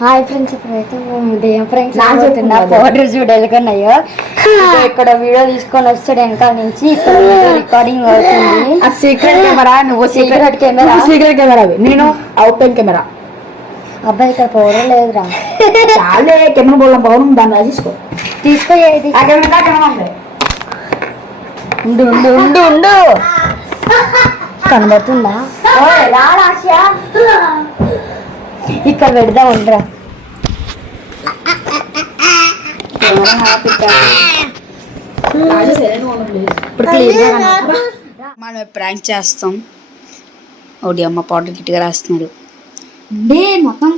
Hi friends, ఇప్పుడైతే ఉదయం friends powder చూడలుకున్నాయో ఇక్కడ వీడియో తీసుకొని వచ్చాడు వెనకాల నుంచి. ఇక్కడ రికార్డింగ్ అవుతుంది. సీక్రెట్ కెమెరా, నువ్వు సీక్రెట్ కెమెరా, సీక్రెట్ కెమెరా, నేను ఓపెన్ కెమెరా. అబ్బాయి ఇక్కడ పౌడర్ లేదురా. చాలే కెమెరా బోళ్ళ పౌడర్ దాన్ని తీసుకో. తీసుకోయేది ఉండు ఉండు ఉండు ఉండు కనబడుతుందా? ఇక్కడ పెడదాం ఉండరా. మనం ప్రాంక్ చేస్తాం. ఒకటి అమ్మ పౌడర్ కిట్గా రాస్తున్నారు. మొత్తం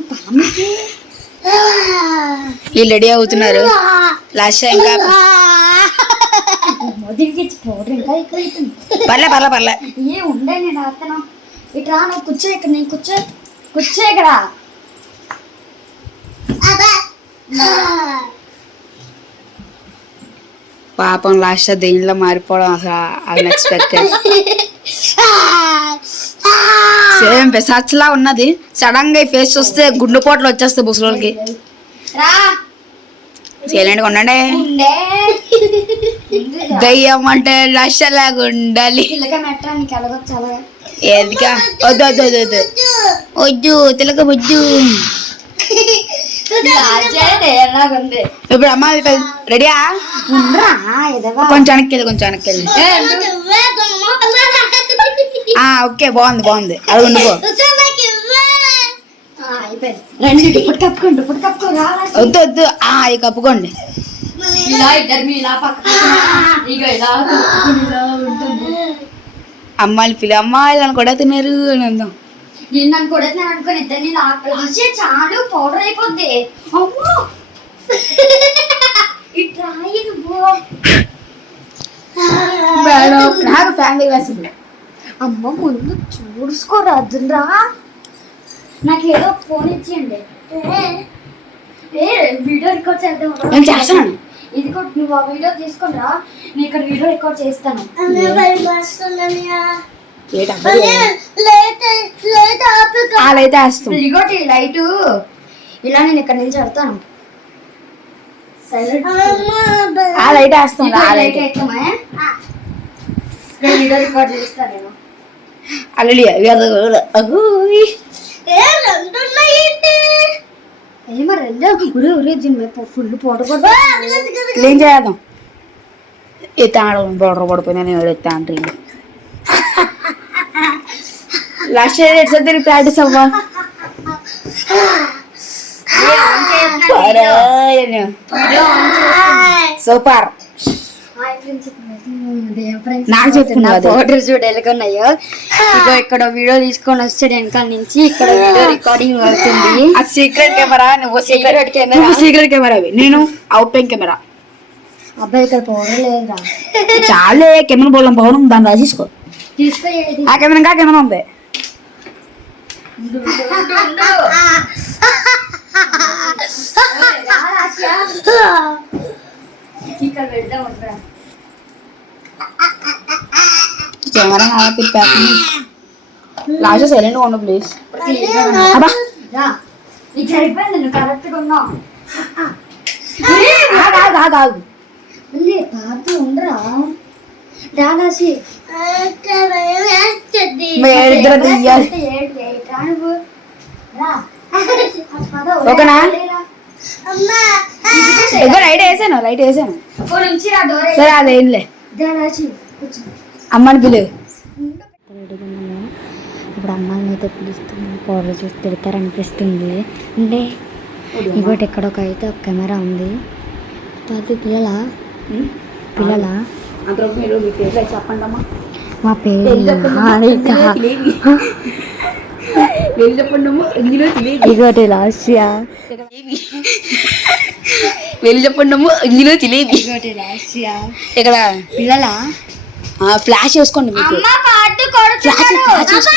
వీళ్ళు రెడీ అవుతున్నారు. లాస్ట్ ఇంకా పర్లే పర్లే పర్లే ఏ ఉండే నేను రాస్తాను. ఇట్రా నువ్వు కూర్చో. ఇక్కడ నేను కూర్చో ఇక్కడ. పాపం లాస్ట్ దేనిలో మారిపోవడం అసలు అన్ఎక్స్పెక్టెడ్. సేమ్ పెసాచ్లా ఉన్నది. సడన్ గా ఫేస్ చూస్తే గుండెపోట్లు వచ్చేస్తాయి ముసలోళ్ళకి. సైలెంట్గా ఉండండి. దయ్యం అంటే లక్షలాగా ఉండాలి. ఎందుకా వద్దు వద్దు వద్దు వద్దు వద్దు తిలక వద్దు. ఇప్పుడు అమ్మ రెడీయా? కొంచెం వెనక్కి కొంచెం వెనక్కి. ఓకే బాగుంది బాగుంది. అది ఉండిపో. వద్దు వద్దు అది కప్పుకోండి. అమ్మాయిలు పిల్ల అమ్మాయిలను కూడా తిన్నారు అని అందాం. నన్ను కూడా అనుకుని ఇద్దరిని చాలు పౌడర్ అయిపోద్ది. అమ్మో అమ్మ ముందు చూసుకోరాదురా. నాకేదో ఫోన్ ఇచ్చేయండి. వీడియో రికార్డ్ చేద్దాం. చేస్తాను. ఇది కూడా నువ్వు ఆ వీడియో తీసుకురా. నేను ఇక్కడ వీడియో రికార్డ్ చేస్తాను. ఇదిగోటి లైటు ఇలా నేను ఇక్కడ నుంచి ఆడతాను. లైట్ వేస్తాను. వీడియో రికార్డ్ చేస్తాను నేను. ఫుల్ పౌడర్ క్లీన్ చేద్దాం. పౌడర్ పడిపోయిందని ఎత్తా అంటే లాస్ట్ ఎట్సరి ప్రాక్టీస్ అవ్వా. సూపర్. నాకు చెప్తున్నా పౌడర్ చూడు ఎలాగున్నాయో. ఇగో ఇక్కడ వీడియో తీసుకొని వచ్చాడు వెనకాల నుంచి. ఇక్కడ వీడియో రికార్డింగ్ అవుతుంది. అది సీక్రెట్ కెమెరా, నువ్వు సీక్రెట్ కెమెరా, సీక్రెట్ కెమెరా, నేను ఓపెన్ కెమెరా. అబ్బాయి ఇక్కడ పౌడర్ లేదురా. చాలే కెమెరా బోళ్ళ పౌడర్ దాన్ని తీసుకో. తీసుకోయేది ఆ కెమెరా ఇంకా కెమెరా ఉంది. కెమెరా లాస్ట్ సైలెంట్ ఉండు ప్లీజ్. కరెక్ట్గా ఉన్నావు. ఉండరా డాలాసి ఓకేనా? లైట్ వేసాను లైట్ వేసాను. సరే అదేంలే. అమ్మని పిలు. ఇప్పుడు అమ్మాయిని అయితే పిలుస్తుంది. పౌడర్ చూసి తిడతారనిపిస్తుంది. అంటే ఇంకోటి ఎక్కడ అయితే ఒక కెమెరా ఉంది. అది పిల్లలా చెప్పండి అమ్మా. మా పేరు ఇగోటి లాస్యా. వెళ్ళి చెప్పండి ఇందులో తెలియదు. ఇక్కడ పిల్లలా ఫ్లాష్ వేసుకోండి. మీకు ఫ్లాష్